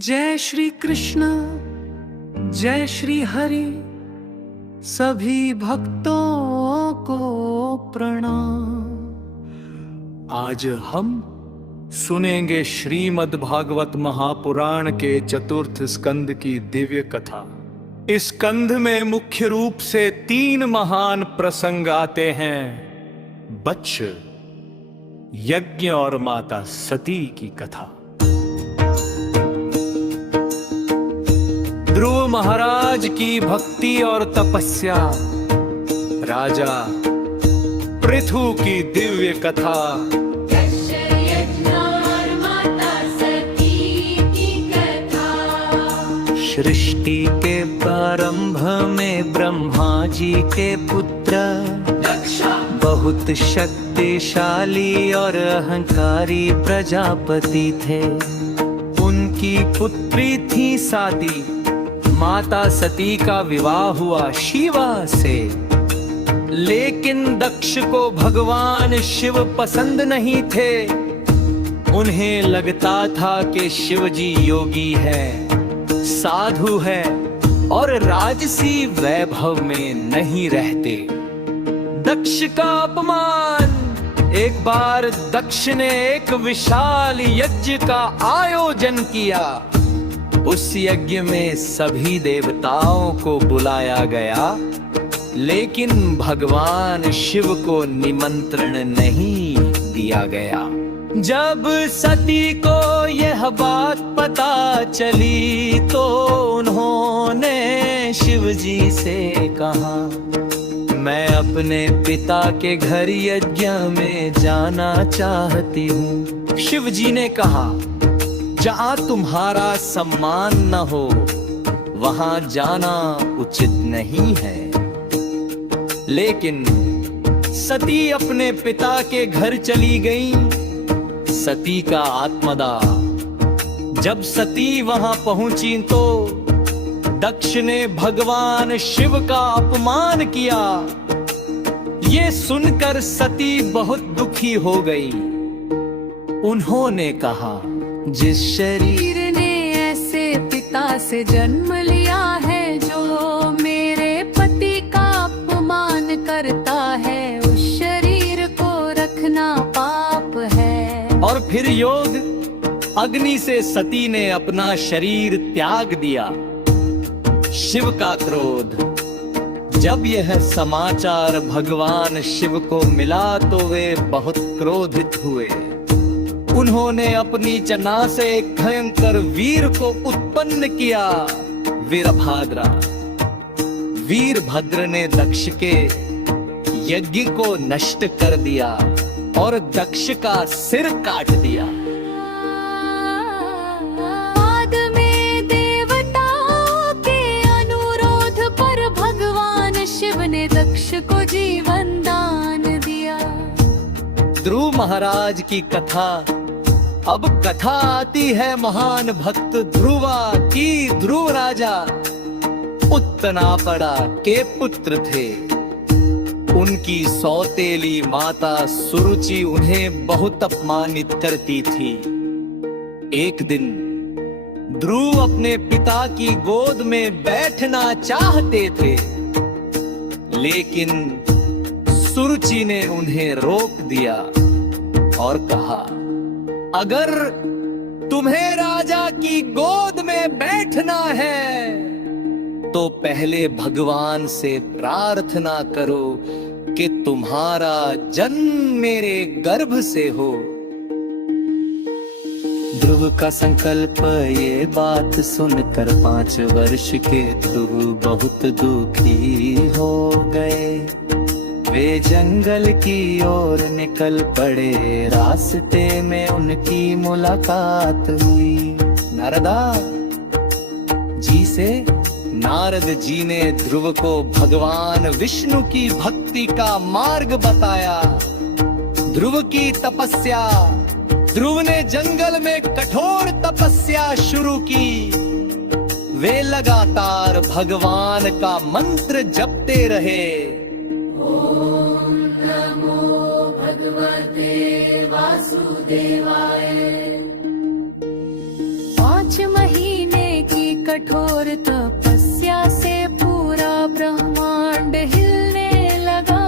जय श्री कृष्ण, जय श्री हरि, सभी भक्तों को प्रणाम। आज हम सुनेंगे श्रीमद् भागवत महापुराण के चतुर्थ स्कंद की दिव्य कथा। इस स्कंद में मुख्य रूप से 3 महान प्रसंग आते हैं: बच्च, यज्ञ और माता सती की कथा। ध्रुव महाराज की भक्ति और तपस्या, राजा पृथु की दिव्य कथा, सृष्टि के प्रारंभ में ब्रह्मा जी के पुत्र बहुत शक्तिशाली और अहंकारी प्रजापति थे। उनकी पुत्री थी सती। माता सती का विवाह हुआ शिवा से, लेकिन दक्ष को भगवान शिव पसंद नहीं थे। उन्हें लगता था कि शिव जी योगी है, साधु है और राजसी वैभव में नहीं रहते। दक्ष का अपमान। एक बार दक्ष ने एक विशाल यज्ञ का आयोजन किया। उस यज्ञ में सभी देवताओं को बुलाया गया, लेकिन भगवान शिव को निमंत्रण नहीं दिया गया। जब सती को यह बात पता चली तो उन्होंने शिव जी से कहा, मैं अपने पिता के घर यज्ञ में जाना चाहती हूँ। शिव जी ने कहा, जहाँ तुम्हारा सम्मान न हो वहाँ जाना उचित नहीं है। लेकिन सती अपने पिता के घर चली गई। सती का आत्मदाह। जब सती वहां पहुंची तो दक्ष ने भगवान शिव का अपमान किया। ये सुनकर सती बहुत दुखी हो गई। उन्होंने कहा, जिस शरीर ने ऐसे पिता से जन्म लिया है जो मेरे पति का अपमान करता है, उस शरीर को रखना पाप है। और फिर योग अग्नि से सती ने अपना शरीर त्याग दिया। शिव का क्रोध। जब यह समाचार भगवान शिव को मिला तो वे बहुत क्रोधित हुए। उन्होंने अपनी जना से एक भयंकर वीर को उत्पन्न किया, वीरभद्र। वीरभद्र ने दक्ष के यज्ञ को नष्ट कर दिया और दक्ष का सिर काट दिया। बाद में देवताओं के अनुरोध पर भगवान शिव ने दक्ष को जीवन दान दिया। ध्रुव महाराज की कथा। अब कथा आती है महान भक्त ध्रुवा की। ध्रुव राजा उत्तनापड़ा के पुत्र थे। उनकी सौतेली माता सुरुचि उन्हें बहुत अपमानित करती थी। एक दिन ध्रुव अपने पिता की गोद में बैठना चाहते थे, लेकिन सुरुचि ने उन्हें रोक दिया और कहा, अगर तुम्हें राजा की गोद में बैठना है तो पहले भगवान से प्रार्थना करो कि तुम्हारा जन्म मेरे गर्भ से हो। ध्रुव का संकल्प ये बात सुनकर 5 वर्ष के ध्रुव बहुत दुखी हो गए। वे जंगल की ओर निकल पड़े। रास्ते में उनकी मुलाकात हुई नारदा जी से। नारद जी ने ध्रुव को भगवान विष्णु की भक्ति का मार्ग बताया। ध्रुव की तपस्या। ध्रुव ने जंगल में कठोर तपस्या शुरू की। वे लगातार भगवान का मंत्र जपते रहे। ओम नमो भगवते वासुदेवाय। 5 महीने कठोर तपस्या से पूरा ब्रह्मांड हिलने लगा।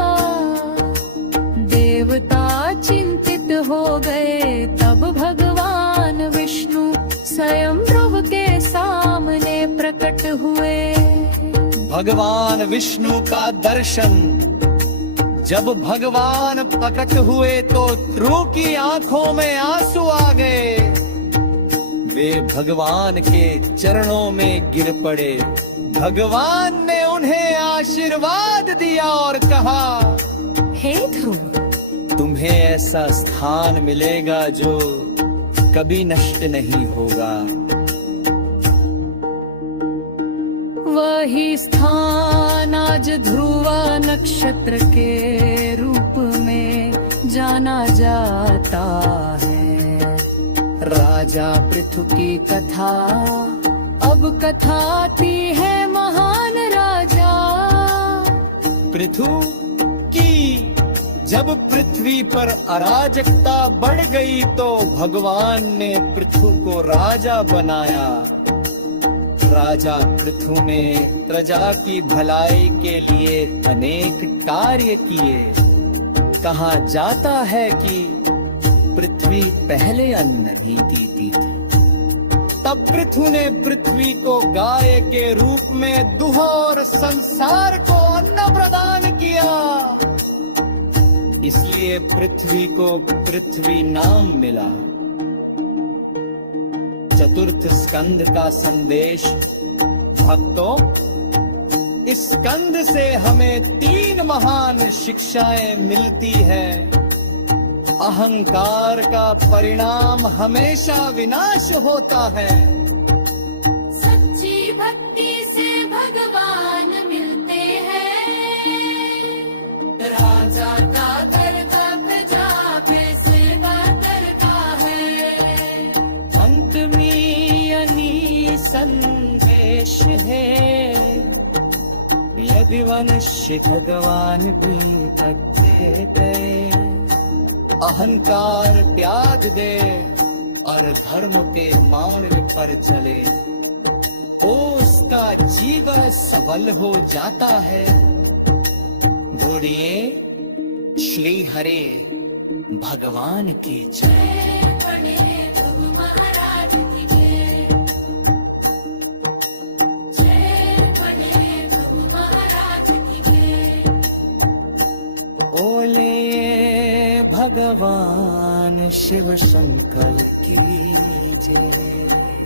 देवता चिंतित हो गए, तब भगवान विष्णु स्वयं ध्रुव के सामने प्रकट हुए। भगवान विष्णु का दर्शन जब भगवान प्रकट हुए तो ध्रुव की आंखों में आंसू आ गए। वे भगवान के चरणों में गिर पड़े। भगवान ने उन्हें आशीर्वाद दिया और कहा, हे ध्रुव, तुम्हें ऐसा स्थान मिलेगा जो कभी नष्ट नहीं होगा। वही स्थान आज ध्रुवा नक्षत्र के रूप में जाना जाता है। राजा पृथु की कथा अब कथाती है महान राजा। पृथु की जब पृथ्वी पर अराजकता बढ़ गई तो भगवान ने पृथु को राजा बनाया। राजा पृथु ने प्रजा की भलाई के लिए अनेक कार्य किए। कहा जाता है कि पृथ्वी पहले अन्न नहीं देती थी। तब पृथु ने पृथ्वी को गाय के रूप में दुहा और संसार को अन्न प्रदान किया। इसलिए पृथ्वी को पृथ्वी नाम मिला। चतुर्थ स्कंद का संदेश भक्तों, इस स्कंद से हमें 3 महान शिक्षाएं मिलती है। अहंकार का परिणाम हमेशा विनाश होता है। सच्ची भक्ति से भगवान मिलते हैं। राजा का करता प्रजा पे सेवा करता है। अंत में यही संदेश है, यदि मनुष्य भगवान भी तकते गए। अहंकार त्याग दे और धर्म के मार्ग पर चले, उसका जीवन सफल हो जाता है। बोलिए श्री हरे भगवान की जय। बोले भगवान शिव शंकर की जय।